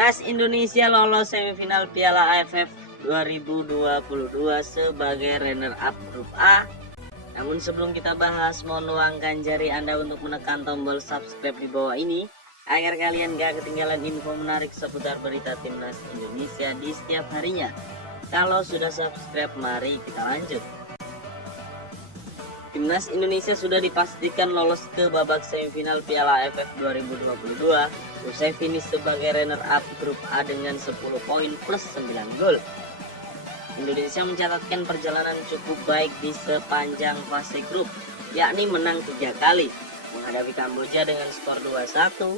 Timnas Indonesia lolos semifinal Piala AFF 2022 sebagai runner-up grup A. Namun sebelum kita bahas, mohon luangkan jari Anda untuk menekan tombol subscribe di bawah ini agar kalian gak ketinggalan info menarik seputar berita Timnas Indonesia di setiap harinya. Kalau sudah subscribe, mari kita lanjut. Timnas Indonesia sudah dipastikan lolos ke babak semifinal Piala AFF 2022 usai finish sebagai runner-up grup A dengan 10 poin plus 9 gol. Indonesia mencatatkan perjalanan cukup baik di sepanjang fase grup, yakni menang 3 kali, menghadapi Kamboja dengan skor 2-1,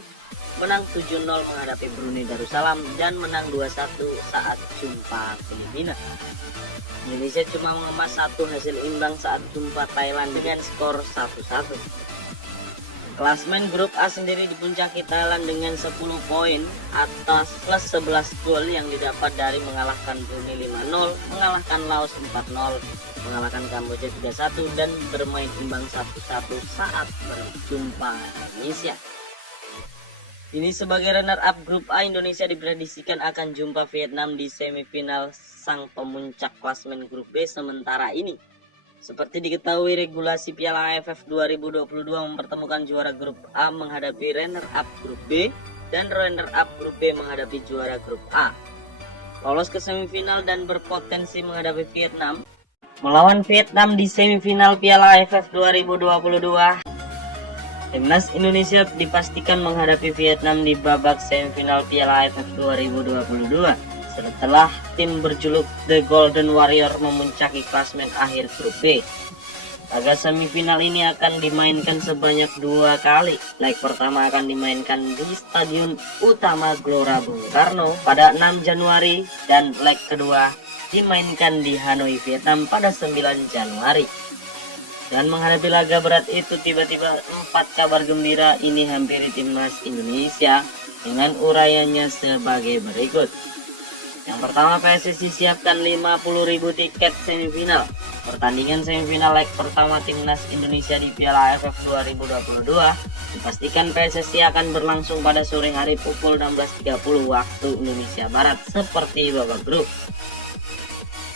menang 7-0 menghadapi Brunei Darussalam, dan menang 2-1 saat jumpa Filipina. Indonesia cuma mengemas satu hasil imbang saat jumpa Thailand dengan skor 1-1. Klasmen grup A sendiri dipuncaki Thailand dengan 10 poin atas plus 11 gol yang didapat dari mengalahkan Brunei 5-0, mengalahkan Laos 4-0, mengalahkan Kamboja 3-1 dan bermain imbang 1-1 saat berjumpa Indonesia. Ini sebagai runner-up grup A, Indonesia diprediksikan akan jumpa Vietnam di semifinal sang pemuncak klasmen grup B sementara ini. Seperti diketahui, regulasi Piala AFF 2022 mempertemukan juara grup A menghadapi runner-up grup B dan runner-up grup B menghadapi juara grup A. Lolos ke semifinal dan berpotensi menghadapi Vietnam. Melawan Vietnam di semifinal Piala AFF 2022, Timnas Indonesia dipastikan menghadapi Vietnam di babak semifinal Piala AFF 2022 setelah tim berjuluk The Golden Warrior memuncaki klasmen akhir grup B. Laga semifinal ini akan dimainkan sebanyak 2 kali. Leg pertama akan dimainkan di Stadion Utama Gelora Bung Karno pada 6 Januari dan leg kedua dimainkan di Hanoi, Vietnam pada 9 Januari. Dan menghadapi laga berat itu, tiba-tiba 4 kabar gembira ini hampiri Timnas Indonesia dengan uraiannya sebagai berikut. Yang pertama, PSSI siapkan 50.000 tiket semifinal. Pertandingan semifinal leg pertama Timnas Indonesia di Piala AFF 2022 dipastikan PSSI akan berlangsung pada sore hari pukul 16.30 waktu Indonesia Barat seperti babak grup.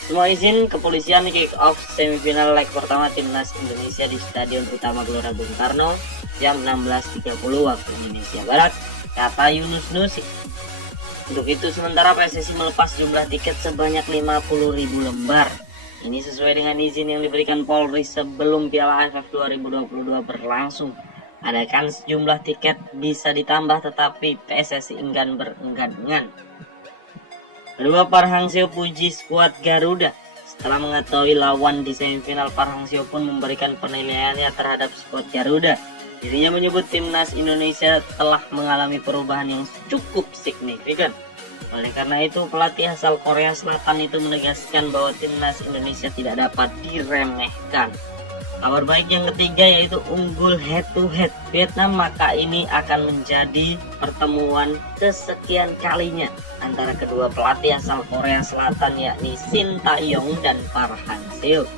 Semua izin kepolisian kick off semifinal leg pertama Timnas Indonesia di Stadion Utama Gelora Bung Karno jam 16.30 waktu Indonesia Barat, kata Yunus Nusi. Untuk itu sementara PSSI melepas jumlah tiket sebanyak 50.000 lembar. Ini sesuai dengan izin yang diberikan Polri sebelum Piala AFF 2022 berlangsung. Adakah jumlah tiket bisa ditambah, tetapi PSSI enggan berenggan-enggan. Kedua, Park Hang-seo puji skuad Garuda. Setelah mengetahui lawan di semifinal, Park Hang-seo pun memberikan penilaiannya terhadap skuad Garuda. Dirinya menyebut Timnas Indonesia telah mengalami perubahan yang cukup signifikan. Oleh karena itu, pelatih asal Korea Selatan itu menegaskan bahwa Timnas Indonesia tidak dapat diremehkan. Kabar baik yang ketiga yaitu unggul head to head Vietnam, maka ini akan menjadi pertemuan kesekian kalinya antara kedua pelatih asal Korea Selatan, yakni Shin Tae-yong dan Park Hang-seo.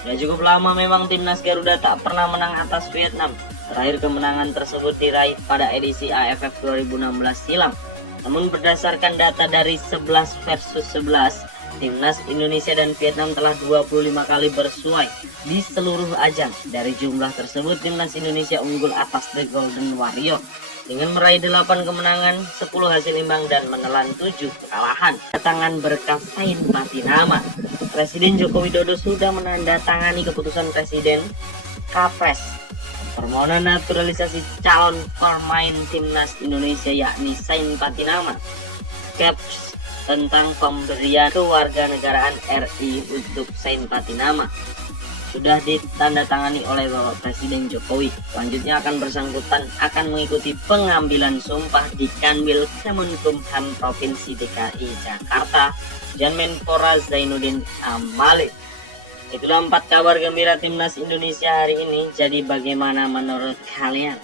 Sudah cukup lama memang Timnas Garuda tak pernah menang atas Vietnam. Terakhir kemenangan tersebut diraih pada edisi AFF 2016 silam. Namun berdasarkan data dari 11 versus 11, Timnas Indonesia dan Vietnam telah 25 kali bersuai di seluruh ajang. Dari jumlah tersebut, Timnas Indonesia unggul atas The Golden Warrior dengan meraih 8 kemenangan, 10 hasil imbang dan menelan 7 kekalahan. Tangan berkas Sain Patinama. Presiden Joko Widodo sudah menandatangani keputusan Presiden Kapres permohonan naturalisasi calon pemain Timnas Indonesia, yakni Sain Patinama, Caps tentang pemberian kewarganegaraan RI untuk Sain Patinama sudah ditandatangani oleh Bapak Presiden Jokowi. Selanjutnya bersangkutan akan mengikuti pengambilan sumpah di Kanwil Kemenkumham Provinsi DKI Jakarta dan Menpora Zainuddin Amali. Itulah 4 kabar gembira Timnas Indonesia hari ini. Jadi bagaimana menurut kalian?